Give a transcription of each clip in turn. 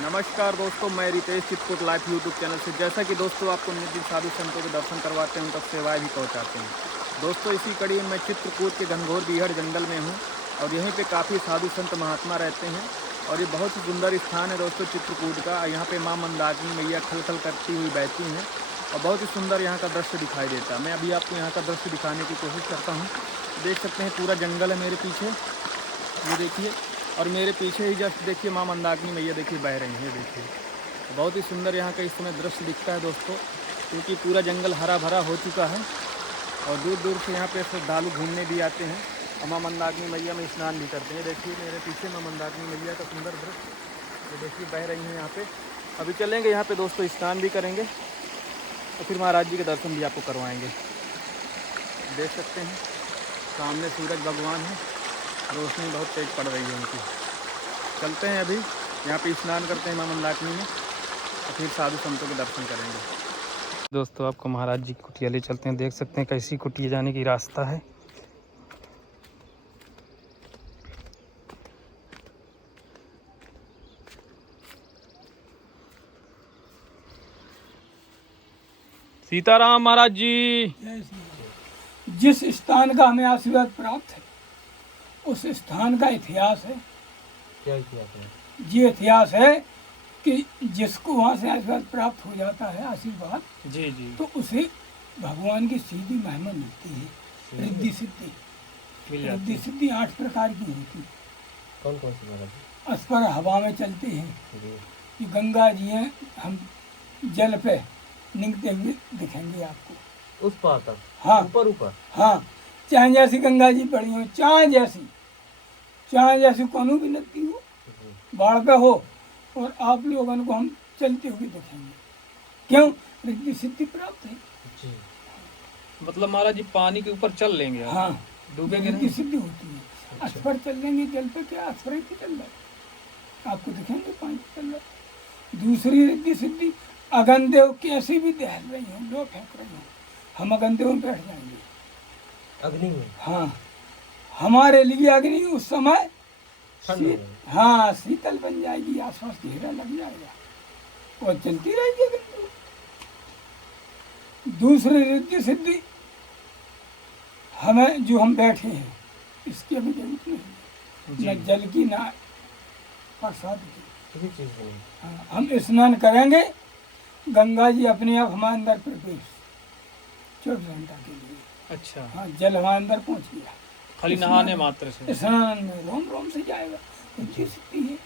नमस्कार दोस्तों, मैं Ritesh Chitrakoot life YouTube channel से। जैसा कि दोस्तों आपको नित्य साधु संतों के दर्शन करवाते हैं, उन तक सेवाएं भी पहुंचाते हैं। दोस्तों इसी कड़ी में मैं चित्रकूट के घनघोर बीहड़ जंगल में हूं और यहीं पे काफ़ी साधु संत महात्मा रहते हैं और ये बहुत ही सुंदर स्थान है दोस्तों चित्रकूट का। यहाँ पे माँ मंदाकिनी मैया खल खल करती हुई बहती हैं और बहुत ही सुंदर यहाँ का दृश्य दिखाई देता है। मैं अभी आपको यहाँ का दृश्य दिखाने की कोशिश करता हूँ। देख सकते हैं पूरा जंगल है मेरे पीछे, ये देखिए, और मेरे पीछे ही जस्ट देखिए माँ मंदाकिनी मैया देखिए बह रही है। देखिए बहुत ही सुंदर यहाँ का इस समय दृश्य दिखता है दोस्तों, क्योंकि पूरा जंगल हरा भरा हो चुका है और दूर दूर से यहाँ पे श्रद्धालु घूमने भी आते हैं और माँ मंदाकिनी मैया में स्नान भी करते हैं। देखिए मेरे पीछे माँ मंदाकिनी मैया का सुंदर दृश्य, ये देखिए बह रही हैं यहाँ पे। अभी चलेंगे यहाँ पे दोस्तों, स्नान भी करेंगे और फिर महाराज जी के दर्शन भी आपको करवाएंगे। देख सकते हैं सामने सूरज भगवान है, रोशनी बहुत तेज पड़ रही है उनकी। चलते हैं अभी यहाँ पे स्नान करते हैं माँ मंदाकिनी में और फिर साधु संतों के दर्शन करेंगे। दोस्तों आपको महाराज जी की कुटिया ले चलते हैं। देख सकते हैं कैसी कुटिया जाने की रास्ता है। सीताराम महाराज जी। जिस स्थान का हमें आशीर्वाद प्राप्त है उस स्थान का इतिहास है। क्या इतिहास है? ये इतिहास है कि जिसको वहाँ से आशीर्वाद प्राप्त हो जाता है आशीर्वाद, जी जी, तो उसे भगवान की सीधी महिमा मिलती है। रिद्धि सिद्धि, मिल जाती रिद्धि है। सिद्धि 8 प्रकार की होती है। कौन कौन सी महाराज? अस्पर हवा में चलते हैं जी। कि गंगा जी हैं, हम जल पे निकलते हुए दिखेंगे आपको उस पार तक? हाँ ऊपर ऊपर? हाँ, चाहे जैसी गंगा जी पड़ी हो, चाहे जैसी कोनो भी नदी हो, बाढ़ पे हो, और आप लोगों को हम चलते हुए देखेंगे। क्यों? रिद्धि सिद्धि प्राप्त है। जी। मतलब महाराज जी पानी के ऊपर चल लेंगे आप? हाँ, डूबेंगे रिद्धि नहीं? सिद्धि होती है। अस्पर चल लेंगे जल पे, क्या अस्पर ही चल रहा है, आपको दिखेंगे पानी पे चल रहा है। दूसरी रिद्धि सिद्धि, अगनदेव कैसे भी दहल रही हो, लो फेंक रही हो, हम अगनदेव में बैठ जाएंगे। अग्नि में? हाँ, हमारे लिए अग्नि उस समय ठंड में? हाँ शीतल बन जाएगी, आसपास घेरा लग जाएगा और चलती रहेगी अग्नि। दूसरी रिद्धि सिद्धि, हमें जो हम बैठे हैं इसकी अभी जरूरत नहीं है, न जल की ना प्रसाद की। किसी चीज की नहीं? हाँ, हम स्नान करेंगे, गंगा जी अपने आप हमारे अंदर प्रवेश 24 घंटा के लिए। अच्छा, हाँ, जल हमारे अंदर पहुंच गया, खाली नहाने मात्र से? स्नान में रोम रोम से जाएगा। रिद्धि सिद्धि है,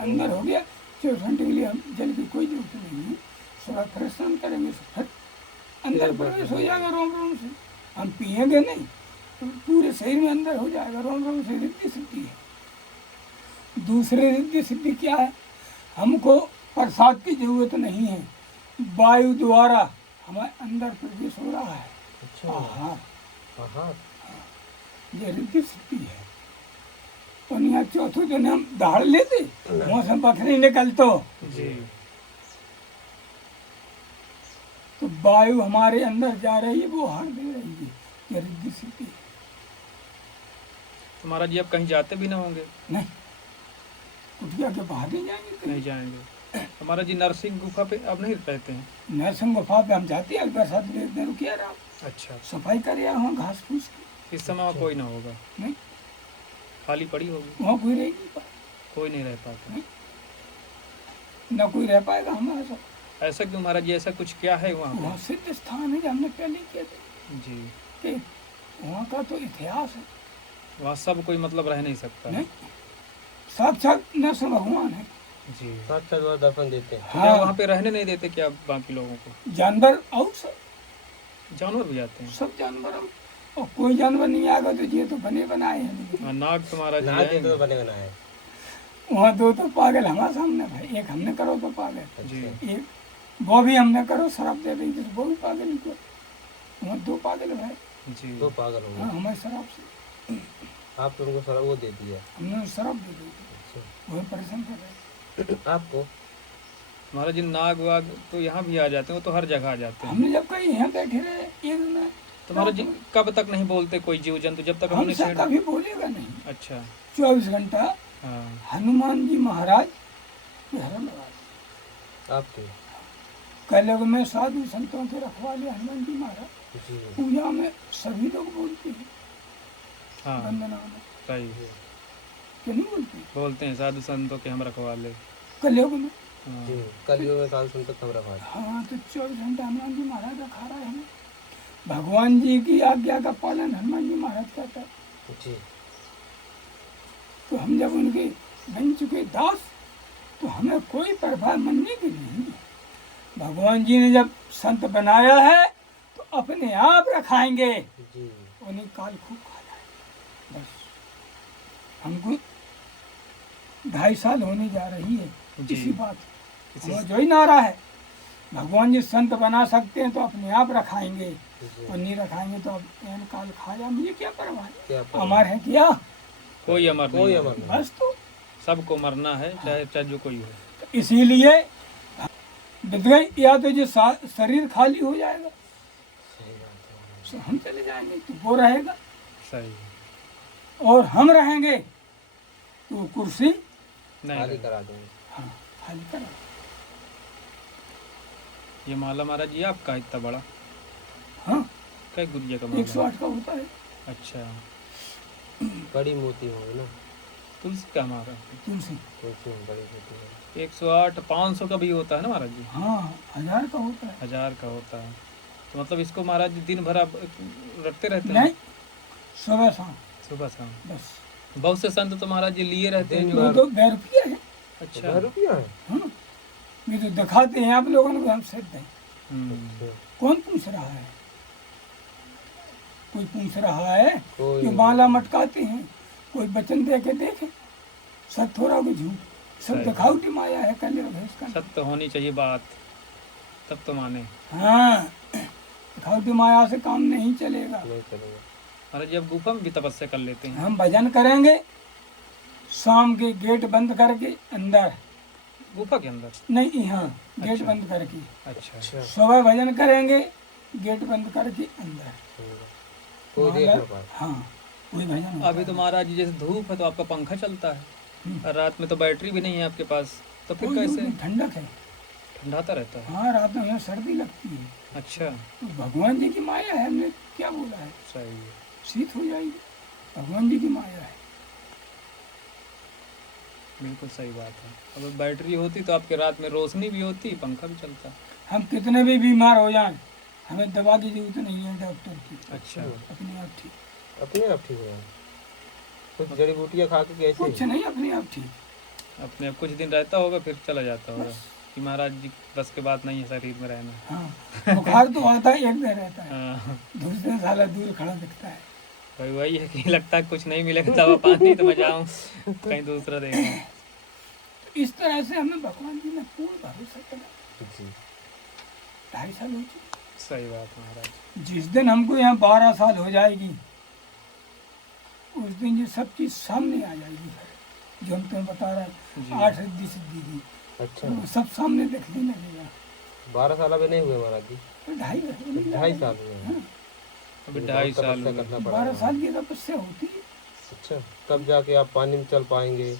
अंदर हो गया। 24 घंटे के लिए हम जल की कोई जरूरत नहीं है। थोड़ा फिर स्नान करेंगे तो फिर अंदर प्रवेश हो जाएगा रोम रोम से। हम पिएंगे नहीं तो पूरे शरीर में अंदर हो जाएगा रोम रोम से। रिद्धि सिद्धि है। दूसरी रिद्धि सिद्धि क्या है? हमको प्रसाद की जरूरत नहीं है, वायु द्वारा हमारे अंदर प्रवेश हो रहा है। अच्छा। आहार, आहार। ये रिद्धि सिद्धि है। तो यहाँ चौथे दिन हम दहाड़ लेते, वहाँ से बखरी निकलतो जी। तो वायु हमारे अंदर जा रही है, वो हार दे रही है। ये रिद्धि सिद्धि है। तो महाराज जी आप कहीं जाते भी ना होंगे? नहीं, कुटिया के बाहर नहीं जाएंगे कहीं। नहीं जाएंगे। तो महाराज जी नरसिंह गुफा पे अब नहीं रहते हैं? नरसिंह गुफा पे हम जाते हैं, बरसात में रुकिया रहा, अच्छा, सफाई करे वहाँ घास फूस की। इस समय वहाँ कोई ना होगा? नहीं, खाली पड़ी होगी, वहाँ कोई रहेगी, कोई नहीं रह पाता। न कोई रह पाएगा हमारा सब। ऐसा क्यों महाराज जी? ऐसा कुछ क्या है वहाँ वहाँ सिद्ध स्थान है जो हमने पहले किया था पे? जी। कि वहाँ का तो इतिहास है। वहाँ सब कोई मतलब रह नहीं सकता? नहीं, साक्षात नरसिंह भगवान है। जी। साक्षात द्वारा दर्शन देते हैं? क्या वहाँ पे रहने नहीं देते क्या बाकी लोगों को? जानवर और सब, जानवर भी आते हैं? सब जानवर, और कोई जानवर नहीं आएगा तो ये तो बने बनाए हैं। हाँ, नाग तो महाराज जी नाग के आएंगे। तो बने बनाए? वहाँ 2 तो पागल हमारे सामने भाई, एक हमने करो तो पागल, जी। एक वो भी हमने करो शराब दे देंगे तो वो भी पागल ही को। वहाँ 2 पागल है भाई। जी। तो पागल हो हाँ, गए? हमारे शराब से आप तो उनको सारा वो दे दिया? हमने शराब दे दी, अच्छा। वही परेशान कर रहे। आपको? महाराज जी नाग वाग तो यहाँ भी आ जाते हैं, वो तो हर जगह आ जाते हैं। हमने जब कहीं यहाँ बैठे रहे एक दिन, तो महाराज जी कब तक नहीं बोलते कोई जीव जंतु, जब तक हमने हमसे छेड़? कभी बोलेगा नहीं। अच्छा। 24 घंटा हाँ। हनुमान जी महाराज पहरा लगा दिया। आपके कलयुग में साधु संतों के रखवाले हनुमान जी महाराज। जी पूजा में सभी लोग बोलते हैं, हाँ वंदना में सही है, क्यों नहीं बोलते? बोलते हैं साधु संतों के हम रखवाले। कलयुग में हाँ, जी कलयुग में साधु संत कम रखा हाँ, तो 24 घंटे हनुमान जी महाराज रखा रहा है हमें। भगवान जी की आज्ञा का पालन हनुमान जी महाराज करता है। जी तो हम जब उनके बन चुके दास, तो हमें कोई प्रभाव मानने की नहीं है। भगवान जी ने जब संत बनाया है तो अपने आप रखाएंगे, जी उन्हें काल खूब खा जाए। बस हमको 2.5 साल होने जा रही है जी। इसी बात, हमें जो ही नारा है, भगवान जी संत बना सकते हैं तो अपने आप रखाएंगे, जी और नहीं रखाएंगे तो अब एन काल खा जाए, मुझे क्या परवाह है, क्या पर अमर है क्या, कोई अमर कोई नहीं अमर है, नहीं बस। तो सबको मरना है, चाहे चाहे जो कोई हो। इसीलिए बीत गई, या तो जो शरीर खाली हो जाएगा सही बात है तो हम चले जाएंगे, तो वो रहेगा, सही है, और हम रहेंगे तो वो कुर्सी नहीं खाली नहीं। करा देंगे हाँ खाली करा। ये माला महाराज जी आपका इतना बड़ा हाँ क्या गुड़िया का माला? 108 का होता है। अच्छा, बड़ी मोती होगी ना तुलसी का हमारा तुलसी तुलसी में बड़ी मोती है 108 500 का भी होता है ना महाराज जी? हाँ 1000 का होता है। 1000 का होता है, तो मतलब इसको महाराज जी दिन भर आप रखते रहते हैं? नहीं, सुबह शाम सुबह शाम। बस। बहुत से संत तो महाराज जी लिए रहते हैं दिन जो। वो तो 2 रुपया है। अच्छा, 1000 रुपया है हाँ ये तो दिखाते हैं आप लोगों को, हम सिद्ध हैं। हम्म, कौन पूछ रहा है? कोई पूछ रहा है कोई कि नहीं। माला मटकाते हैं, कोई वचन दे के देखे, सब थोड़ा को झूठ, सब सही। दिखावटी माया है, कलयुग है इसका। सत्य होनी चाहिए बात, तब तो माने। हाँ दिखावटी माया से काम नहीं चलेगा। नहीं चलेगा महाराज जी अब गुफा में भी तपस्या कर लेते हैं? हम भजन करेंगे, शाम के गेट बंद करके अंदर, गुफा के अंदर? नहीं यहाँ गेट अच्छा। बंद करके, अच्छा, अच्छा सुबह भजन करेंगे, गेट बंद करके अंदर। कोई देख माला- ना पाए हाँ कोई भजन होता अभी तो है। महाराज जी जैसे धूप है तो आपका पंखा चलता है, हम्म। और रात में तो बैटरी भी नहीं है आपके पास, तो फिर कोई कैसे नहीं, ठंडक है। ठंडाता रहता है? हाँ रात में यहाँ सर्दी लगती है, अच्छा, तो भगवान जी की माया है, हमने क्या बोला है, सही है, शीत हो जाएगी, भगवान जी की माया है। बिल्कुल सही बात है। अगर बैटरी होती तो आपके रात में रोशनी भी होती, पंखा भी चलता। हम कितने भी बीमार हो जाएं, हमें दवा की जरूरत नहीं है डॉक्टर की, अच्छा, अपने आप ठीक। अपने आप ठीक हो जाए कुछ जड़ी बूटियाँ खा के कैसे कुछ नहीं, अपने आप ठीक। अपने आप कुछ दिन रहता होगा फिर चला जाता होगा कि महाराज जी बस के बात नहीं है शरीर में रहना। हाँ बुखार तो आता है, एक दिन रहता है, हाँ, दूसरे साला दूर खड़ा दिखता है। भाई वही है कि लगता है कुछ नहीं मिलेगा दवा पानी तो मैं जाऊँ कहीं दूसरा देखूँ। तो इस तरह से हमें भगवान जी ने पूर्ण भरोसा करा। जी 2.5 साल हो चुके। सही बात महाराज। जिस दिन हमको यहाँ 12 साल हो जाएगी, उस दिन ये सब चीज सामने आ जाएगी, जो हम तुम्हें बता रहे जी। हैं 8 सिद्धि सिद्धि की, अच्छा वो सब सामने देखने लगेगा। 12 साल अभी नहीं हुए महाराज जी तो 2.5 साल हुए हैं अभी ये 2.5 बहुत साल तपस्या हुए। करना पड़ा 12 है। साल की तपस्या होती है, अच्छा तब जाके आप पानी में चल पाएंगे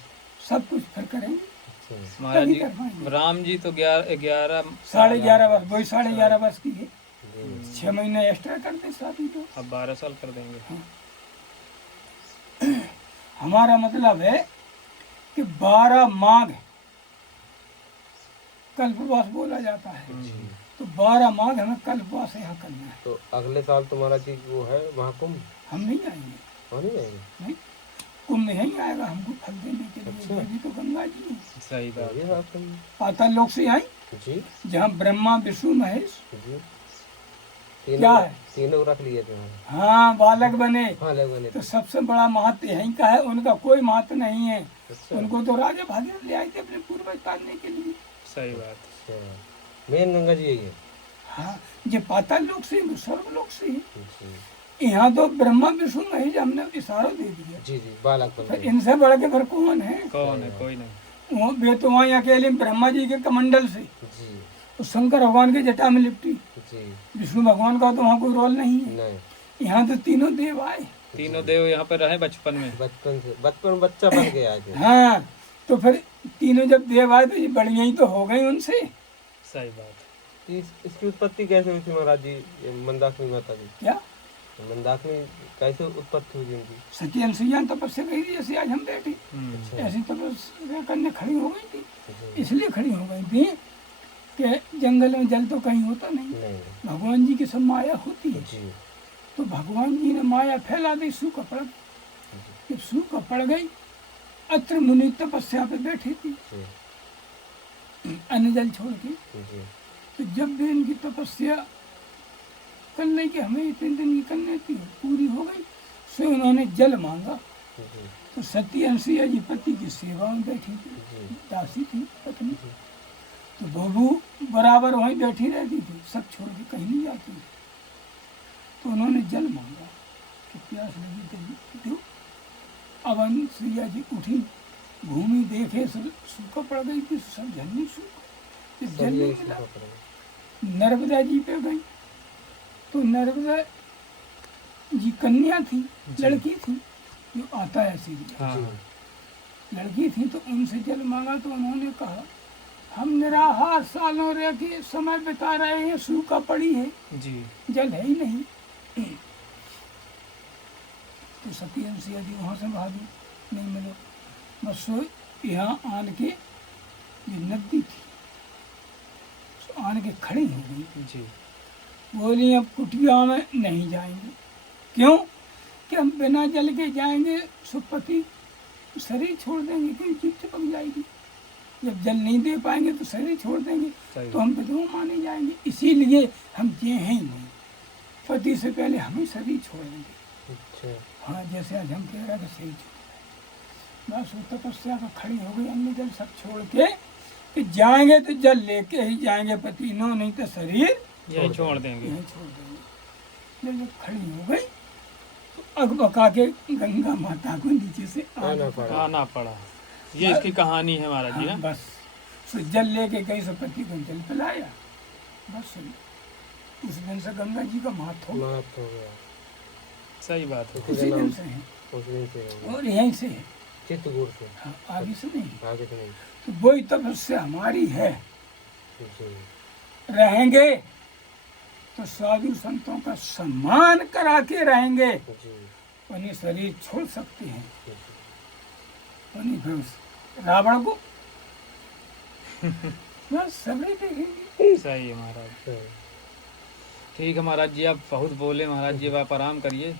सब कुछ फिर करेंगे, अच्छा महाराज तभी जी कर पाएंगे। राम जी तो 11 11.5 वर्ष, वही 11.5 वर्ष की है, जी 6 महीने एक्स्ट्रा करते शादी तो। अब 12 साल कर देंगे। हमारा मतलब है कि 12 माघ कल्पवास बोला जाता है, तो 12 माघ हमें कल्पवास यहाँ करना है। तो अगले साल तो महाराज जी वो है महाकुंभ हम नहीं आएंगे, वहाँ नहीं जाएंगे नहीं कुंभ यहीं आएगा हमको फल देने के लिए, अच्छा। देवी तो गंगा जी है। सही बात ये है। बात है। पाताल लोक से आई, जी जहाँ ब्रह्मा विष्णु महेश जी क्या है? तीनों रख लिए थे हमारे हाँ बालक बने, हाँ लग बने तो थे सबसे बड़ा महत्व यहीं का है, उनका कोई महत्व नहीं है। अच्छा उनको तो राजा भागीरथ ले आए थे अपने पूर्वज पालने के लिए। सही बात। अच्छा मेन गंगा जी यही है हाँ ये पाताल लोक से, स्वर्ग लोक से है। जी यहाँ तो ब्रह्मा विष्णु महेश हमने इशारा दे दिया, जी जी बालक बन फिर गए इनसे बढ़ के फिर कौन है? कौन है? कोई नहीं। वो वे तो वहाँ अकेले ब्रह्मा जी के कमंडल से, जी तो शंकर भगवान की जटा में लिपटी, जी विष्णु भगवान का तो वहाँ कोई रोल नहीं है। नहीं यहाँ तो तीनों देव आए। तीनों देव यहाँ पे रहे बचपन में। बचपन से बचपन बच्चा बन के आए थे हाँ तो फिर तीनों जब देव आए तो ये बढ़िया ही तो हो गई उनसे। सही बात इसकी उत्पत्ति कैसे हुई थी महाराज जी, ये मंदाकिनी माता की? क्या मंदाकिनी कैसे उत्पत्ति हुई इनकी? सती अनुसुईया ने तपस्या करी थी, जैसे आज हम बैठे अच्छा। ऐसी तपस्या करने खड़ी हो गई थी। जी। इसलिए खड़ी हो गई थी कि जंगल में जल तो कहीं होता नहीं, नहीं। भगवान जी की सब माया होती है। जी। तो भगवान जी ने माया फैला दी, सूखा पड़ गई। जब सूखा पड़ गई, अत्र मुनि तपस्या पे बैठी थी जी। अन्न जल छोड़ के। जी। तो जब भी इनकी तपस्या करने की हमें इतने दिन की करने थी पूरी हो गई, सो उन्होंने जल मांगा। जी। तो सती अनुसुईया जी पति की सेवा में बैठी थी, जी। दासी थी पत्नी। तो बहू बराबर वहीं बैठी रहती थी, सब छोड़ के कहीं नहीं जाती थी। तो उन्होंने जल मांगा कि प्यास लगी तो दो। अब अनुसुईया जी उठी, भूमि देखे सब सूखा पड़ गई थी, सब जल नहीं सूखा, जब जल नहीं मिला नर्मदा जी पे गई। तो नर्मदा जी कन्या थी, लड़की थी, जो आता है सीधी हाँ लड़की थी। तो उनसे जल मांगा तो उन्होंने कहा हम निराहार सालों रह के समय बिता रहे हैं, सूखा पड़ी है, जी जल है ही नहीं। तो सती अनुसुईया जी वहाँ से भागी, नहीं मिलो। बस सो यहाँ आन के ये नदी थी, सो आन के खड़ी हो गई। जी बोली अब कुटिया में नहीं जाएंगे। क्यों? कि हम बिना जल के जाएंगे सो पति शरीर छोड़ देंगे, क्यों जीव चिपक जाएगी। जब जल नहीं दे पाएंगे तो शरीर छोड़ देंगे, सही तो हम विधवा माने जाएंगे। इसीलिए हम ये हैं ही नहीं, पति से पहले हम ही शरीर छोड़ेंगे। अच्छा। हाँ, जैसे आज हम कह रहे हैं कि शरीर छोड़। बस वो तपस्या का खड़ी हो गई, अन्न जल सब छोड़ के कि जाएंगे तो जल लेके ही जाएंगे पति, नो नहीं तो शरीर यही छोड़ देंगे। यहीं छोड़ देंगे। जब खड़ी हो गई तो अगबका के गंगा माता को नीचे से आना पड़ा। आना पड़ा। ये इसकी कहानी है महाराज जी हाँ, ना। बस सो जल लेके गई, सो पति को जल पिलाया। बस उस दिन से गंगा जी का महत्व हो गया। महत्व हो गया। सही बात है। उसी दिन से है उस दिन से हो गया। और यहीं से है। चित्रकूट से। हाँ, आगे से नहीं। आगे तो नहीं। तो वही तपस्या हमारी है। जी। रहेंगे तो साधु संतों का सम्मान करा के रहेंगे, जी। उन्हें शरीर छोड़ सकते हैं। जी। उन्हें फिर उस रावण को बस सबरी देखेंगे। सही है महाराज। सही। ठीक है महाराज जी, आप बहुत बोले महाराज जी, अब आप आराम करिए।